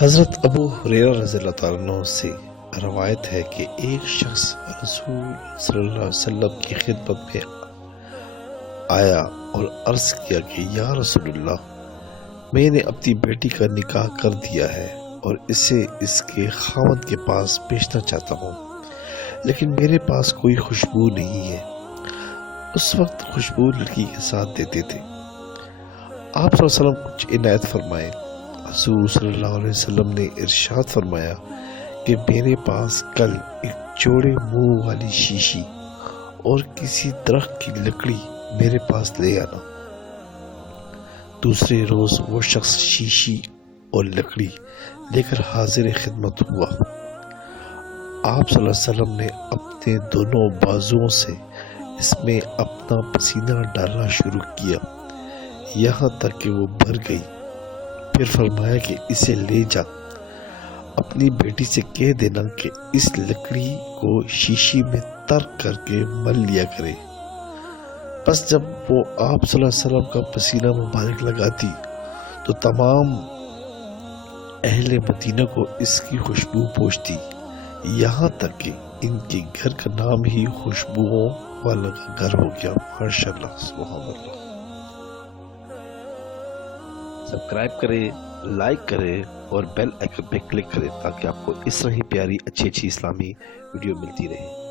حضرت ابو ہریرہ رضی اللہ تعالیٰ عنہ سے روایت ہے کہ ایک شخص رسول صلی اللہ علیہ وسلم کی خدمت میں آیا اور عرض کیا کہ یا رسول اللہ، میں نے اپنی بیٹی کا نکاح کر دیا ہے اور اسے اس کے خاوند کے پاس بھیجنا چاہتا ہوں، لیکن میرے پاس کوئی خوشبو نہیں ہے۔ اس وقت خوشبو لڑکی کے ساتھ دیتے تھے۔ آپ صلی اللہ علیہ وسلم کچھ عنایت فرمائے۔ حضور صلی اللہ علیہ وسلم نے ارشاد فرمایا کہ میرے پاس کل ایک چوڑے منہ والی شیشی اور کسی درخت کی لکڑی میرے پاس لے آنا۔ دوسرے روز وہ شخص شیشی اور لکڑی لے کر حاضر خدمت ہوا۔ آپ صلی اللہ علیہ وسلم نے اپنے دونوں بازوؤں سے اس میں اپنا پسینہ ڈالنا شروع کیا یہاں تک کہ وہ بھر گئی۔ پھر فرمایا کہ اسے لے جا، اپنی بیٹی سے کہہ دینا کہ اس لکڑی کو شیشی میں تر کر کے مل لیا کرے۔ بس جب وہ آپ صلی اللہ علیہ وسلم کا پسینہ مبارک لگاتی تو تمام اہل مدینہ کو اس کی خوشبو پہنچتی، یہاں تک کہ ان کے گھر کا نام ہی خوشبوؤں والا گھر ہو گیا۔ ماشاءاللہ، سبحان اللہ۔ سبسکرائب کریں، لائک کریں اور بیل آئیکن پہ کلک کریں تاکہ آپ کو اس طرح ہی پیاری اچھی اسلامی ویڈیو ملتی رہے۔